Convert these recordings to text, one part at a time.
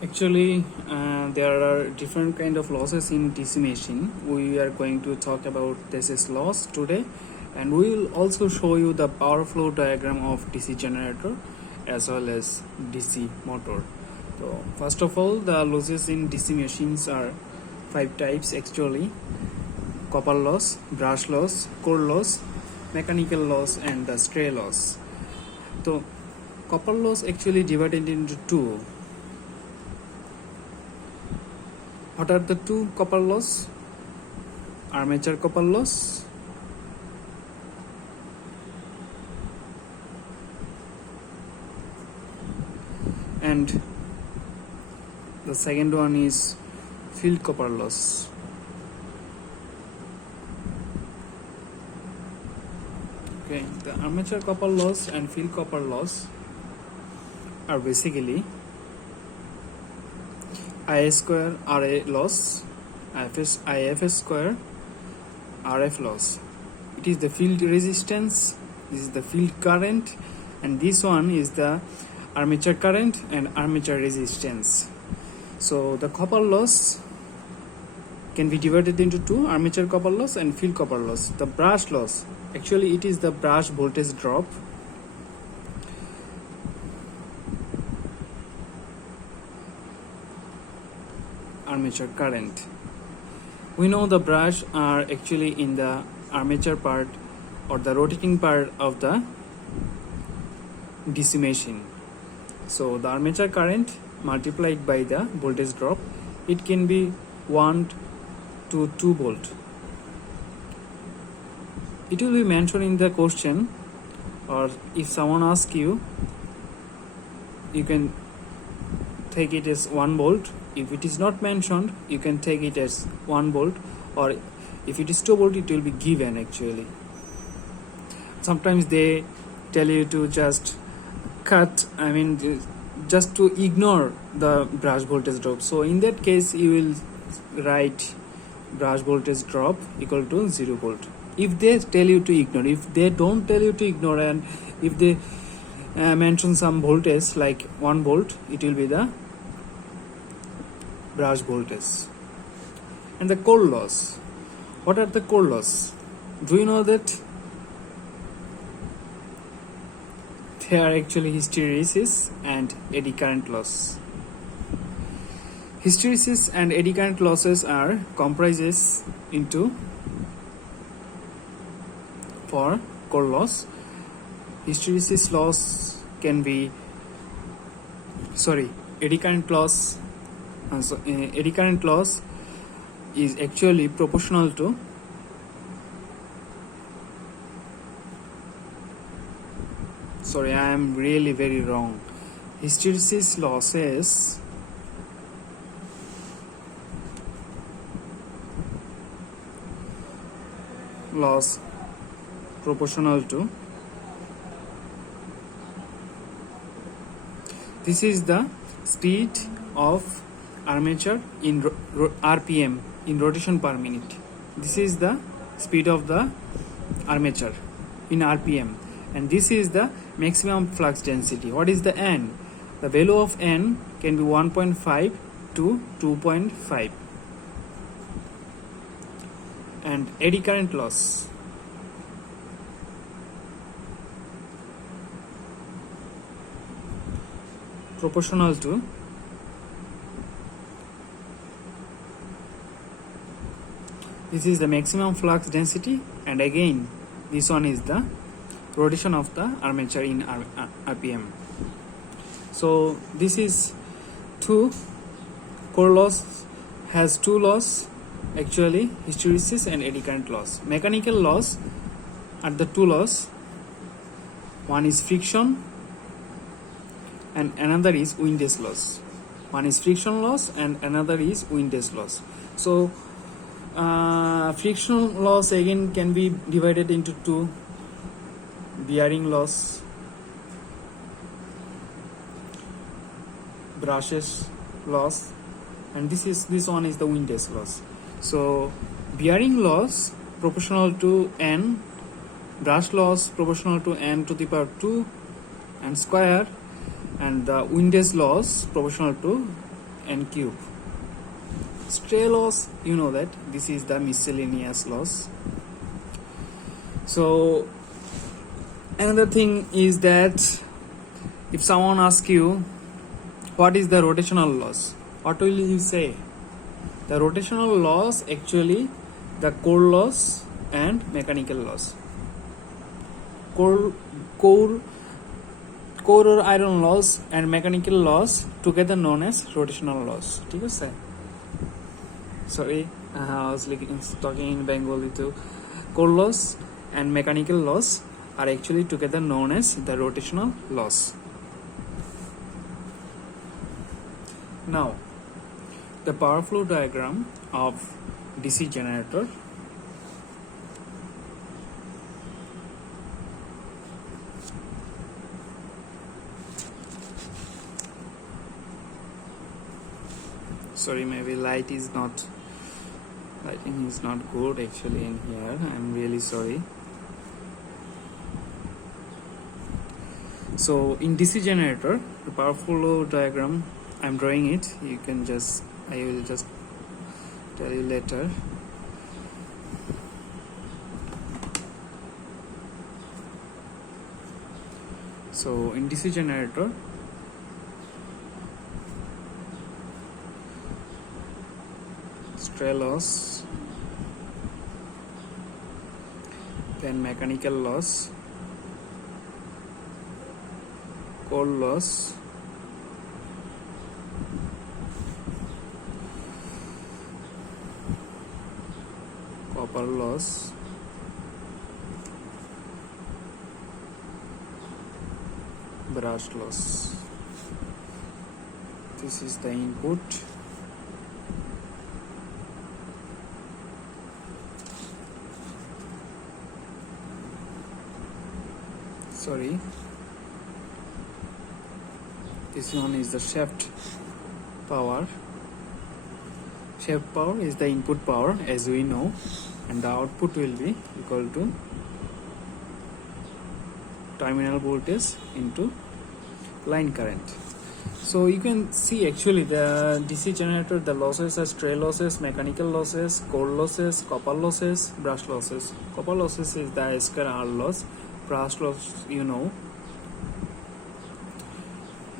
Actually, there are different kind of losses in DC machine. We are going to talk about this is loss today, and we will also show you the power flow diagram of DC generator as well as DC motor. So first of all, the losses in DC machines are five types actually: copper loss, brush loss, core loss, mechanical loss, and the stray loss. So copper loss actually divided into two. What are the two copper loss? Armature copper loss and the second one is field copper loss. Okay, the armature copper loss and field copper loss are basically IA square RA loss, IFS square RF loss. It is the field resistance, this is the field current, and this one is the armature current and armature resistance. So the copper loss can be divided into two: armature copper loss and field copper loss. The brush loss, actually it is the brush voltage drop. Armature current. We know the brush are actually in the armature part or the rotating part of the DC machine. So the armature current multiplied by the voltage drop, it can be 1 to 2 volt. It will be mentioned in the question, or if someone asks you, you can take it as 1 volt. If it is not mentioned, you can take it as 1 volt, or if it is 2 volt, it will be given actually. Sometimes they tell you to just just to ignore the brush voltage drop. So in that case, you will write brush voltage drop equal to 0 volt. If they tell you to ignore, if they don't tell you to ignore, and if they mention some voltage like 1 volt, it will be the brush voltage. And the core loss. What are the core loss? Do you know that they are actually hysteresis and eddy current loss? Hysteresis and eddy current losses are comprises into for core loss. Hysteresis loss can be eddy current loss. Eddy current loss is actually proportional to I am really very wrong. Hysteresis losses loss proportional to, this is the speed of armature in RPM, in rotation per minute. This is the speed of the armature in RPM, and this is the maximum flux density. What is the N? The value of N can be 1.5 to 2.5. And eddy current loss, proportional to this is the maximum flux density, and again this one is the rotation of the armature in RPM. So this is two. Core loss has two loss actually, hysteresis and eddy current loss. Mechanical loss are the two loss. One is friction and another is windage loss. One is friction loss and another is windage loss. So friction loss again can be divided into two: bearing loss, brushes loss, and this one is the windage loss. So bearing loss proportional to N, brush loss proportional to N to the power 2 and square, and the windage loss proportional to and cube. Stray loss, you know that this is the miscellaneous loss. So another thing is that if someone asks you what is the rotational loss, what will you say? The rotational loss actually the core loss and mechanical loss. Core or iron loss and mechanical loss together known as rotational loss. ठीक है sir? Sorry, I was talking in Bengali too. Core loss and mechanical loss are actually together known as the rotational loss. Now, the power flow diagram of DC generator. Sorry, maybe lighting is not good actually in here. I'm really sorry. So in DC generator, the power flow diagram, I'm drawing it. I will just tell you later. So in DC generator, stray loss, then mechanical loss, core loss, copper loss, brush loss. This is the input. Sorry, this one is the shaft power. Shaft power is the input power as we know, and the output will be equal to terminal voltage into line current. So you can see actually the DC generator, the losses are stray losses, mechanical losses, core losses, copper losses, brush losses. Copper losses is the I square R loss. Brush loss, you know,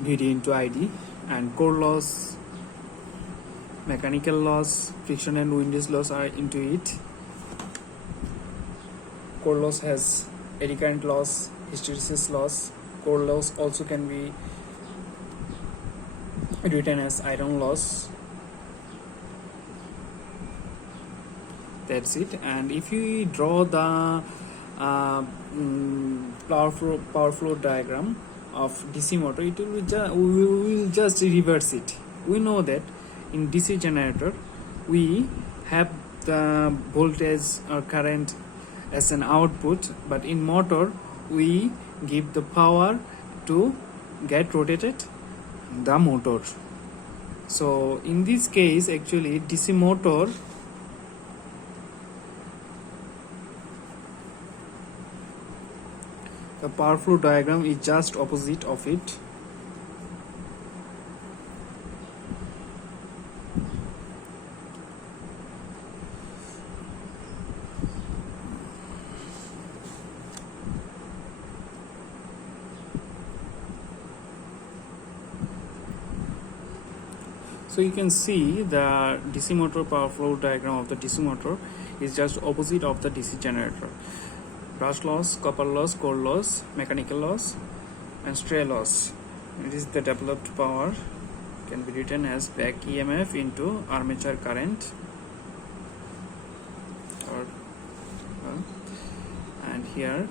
VD into ID, and core loss, mechanical loss, friction and windage loss are into it. Core loss has eddy current loss, hysteresis loss. Core loss also can be written as iron loss. That's it. And if you draw the power flow diagram of DC motor, it will be we will just reverse it. We know that in DC generator we have the voltage or current as an output, but in motor we give the power to get rotated the motor. So in this case actually DC motor, the power flow diagram is just opposite of it. So you can see the DC motor power flow diagram of the DC motor is just opposite of the DC generator. Brush loss, copper loss, core loss, mechanical loss, and stray loss. It is the developed power, can be written as back EMF into armature current, and here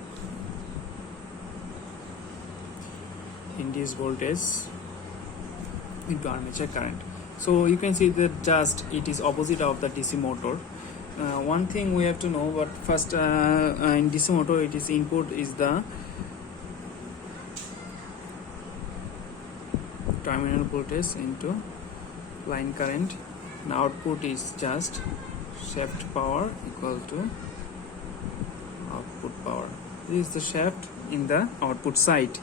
induced voltage into armature current. So you can see that just it is opposite of the DC motor. One thing we have to know, but first in DC motor it is input is the terminal voltage into line current, and output is just shaft power equal to output power. This is the shaft in the output side.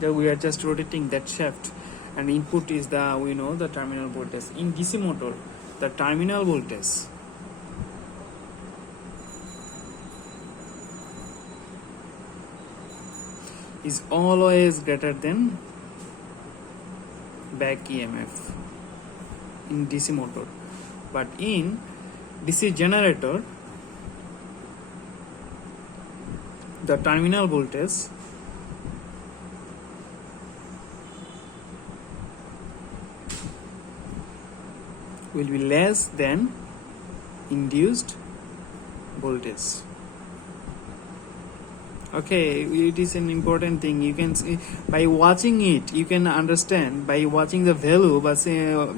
There we are just rotating that shaft, and input is the, we know, the terminal voltage. In DC motor, the terminal voltage is always greater than back EMF in DC motor, but in DC generator the terminal voltage will be less than induced voltage. Okay, it is an important thing. You can see by watching it, you can understand by watching the value, but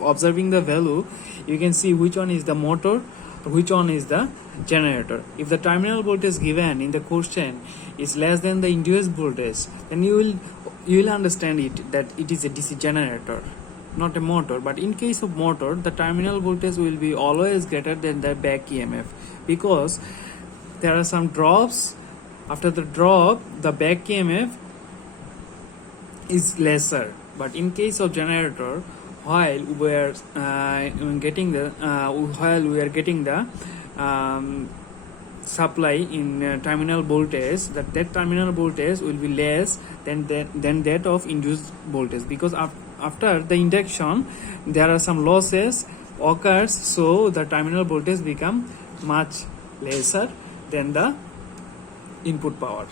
observing the value, you can see which one is the motor, which one is the generator. If the terminal voltage given in the question is less than the induced voltage, then you will understand it that it is a DC generator, not a motor. But in case of motor, the terminal voltage will be always greater than the back EMF, because there are some drops. After the drop, the back EMF is lesser. But in case of generator, while we are getting the supply in terminal voltage, that terminal voltage will be less than that of induced voltage, because after the induction there are some losses occurs, so the terminal voltage become much lesser than the input power.